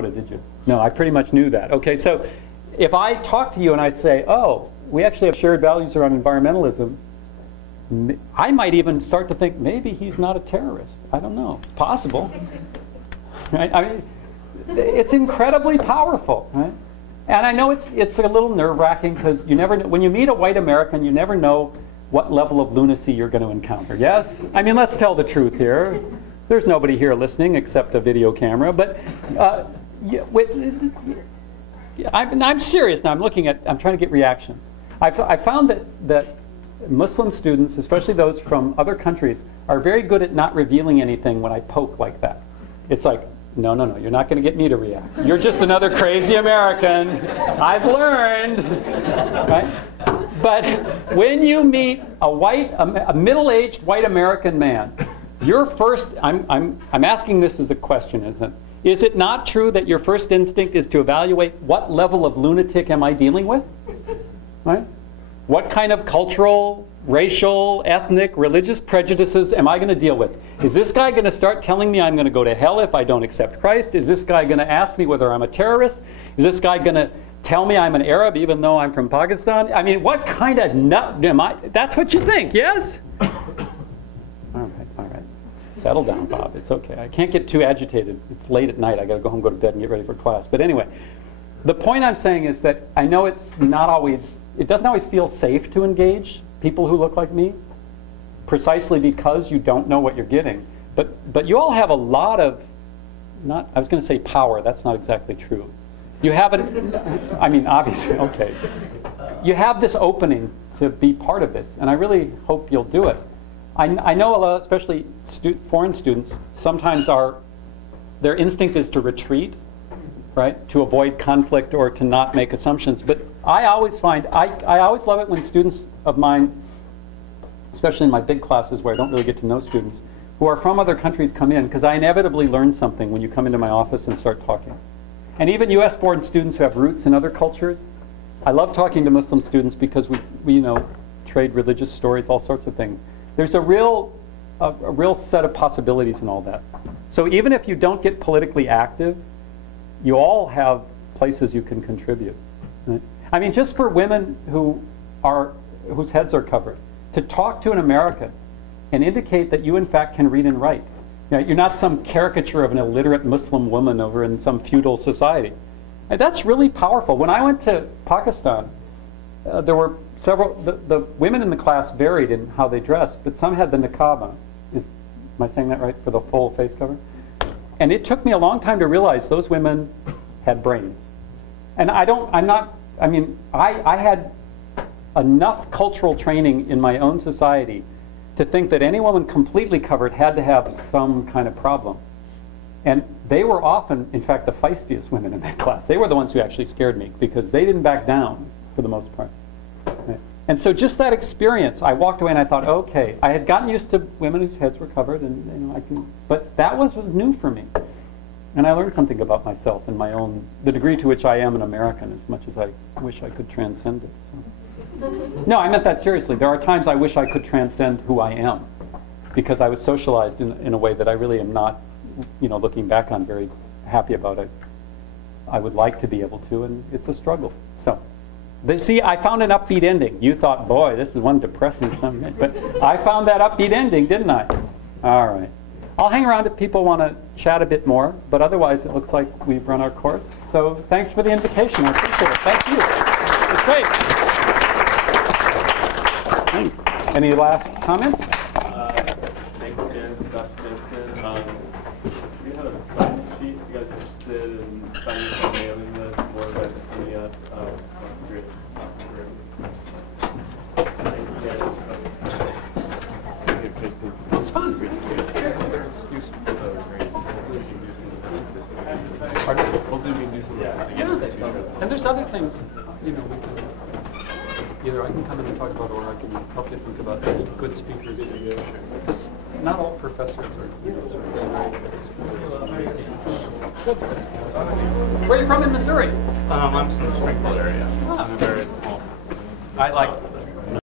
Did you? No, I pretty much knew that. Okay, so if I talk to you and I say, oh, we actually have shared values around environmentalism, I might even start to think maybe he's not a terrorist. I don't know. Possible. Right? I mean, it's incredibly powerful. Right? And I know it's a little nerve-wracking because you never know, when you meet a white American, you never know what level of lunacy you're going to encounter. Yes? I mean, let's tell the truth here. There's nobody here listening except a video camera. But I'm serious now. I'm trying to get reactions. I found that Muslim students, especially those from other countries, are very good at not revealing anything when I poke like that. It's like, no, you're not going to get me to react. You're just another crazy American. I've learned. Right? But when you meet a middle-aged white American man, your first, I'm asking this as a question, isn't it? Is it not true that your first instinct is to evaluate what level of lunatic am I dealing with? Right? What kind of cultural, racial, ethnic, religious prejudices am I going to deal with? Is this guy going to start telling me I'm going to go to hell if I don't accept Christ? Is this guy going to ask me whether I'm a terrorist? Is this guy going to tell me I'm an Arab even though I'm from Pakistan? I mean, what kind of nut am I? That's what you think, yes? All right. Settle down, Bob. It's okay. I can't get too agitated. It's late at night. I got to go home, go to bed, and get ready for class. But anyway, the point I'm saying is that I know it doesn't always feel safe to engage people who look like me, precisely because you don't know what you're getting. But you all have a lot of, I was going to say power. That's not exactly true. You have I mean, obviously, okay. You have this opening to be part of this, and I really hope you'll do it. I know a lot, especially foreign students, sometimes their instinct is to retreat, right, to avoid conflict or to not make assumptions. But I always find, I always love it when students of mine, especially in my big classes where I don't really get to know students, who are from other countries come in, because I inevitably learn something when you come into my office and start talking. And even US-born students who have roots in other cultures, I love talking to Muslim students because we trade religious stories, all sorts of things. There's a real set of possibilities in all that. So even if you don't get politically active, you all have places you can contribute. Right? I mean, just for women whose heads are covered, to talk to an American and indicate that you in fact can read and write. You're not some caricature of an illiterate Muslim woman over in some feudal society. And that's really powerful. When I went to Pakistan, there were several, the women in the class varied in how they dressed, but some had the niqab on. Am I saying that right, for the full face cover? And it took me a long time to realize those women had brains. And I had enough cultural training in my own society to think that any woman completely covered had to have some kind of problem. And they were often, in fact, the feistiest women in that class. They were the ones who actually scared me because they didn't back down for the most part. Right? And so just that experience, I walked away and I thought, okay, I had gotten used to women whose heads were covered, and but that was new for me. And I learned something about myself and the degree to which I am an American, as much as I wish I could transcend it. So. No, I meant that seriously. There are times I wish I could transcend who I am, because I was socialized in a way that I really am not, looking back on, very happy about it. I would like to be able to, and it's a struggle. So, see, I found an upbeat ending. You thought, boy, this is one depressing something, but I found that upbeat ending, didn't I? All right. I'll hang around if people want to chat a bit more, but otherwise it looks like we've run our course. So thanks for the invitation. I appreciate it. Thank you. It's great. Thanks. Any last comments? Thanks again to Dr. Jensen. Do you have a sign sheet if you guys are interested in signing up on mailing list or events coming up? Great. Thank you guys. It's fun. We'll do some Yeah. And there's other things, we can, either I can come in and talk about, or I can help you think about good speakers. Because not all professors are, Good. Where are you from in Missouri? I'm from the Springfield area. Ah. I'm a very small. I like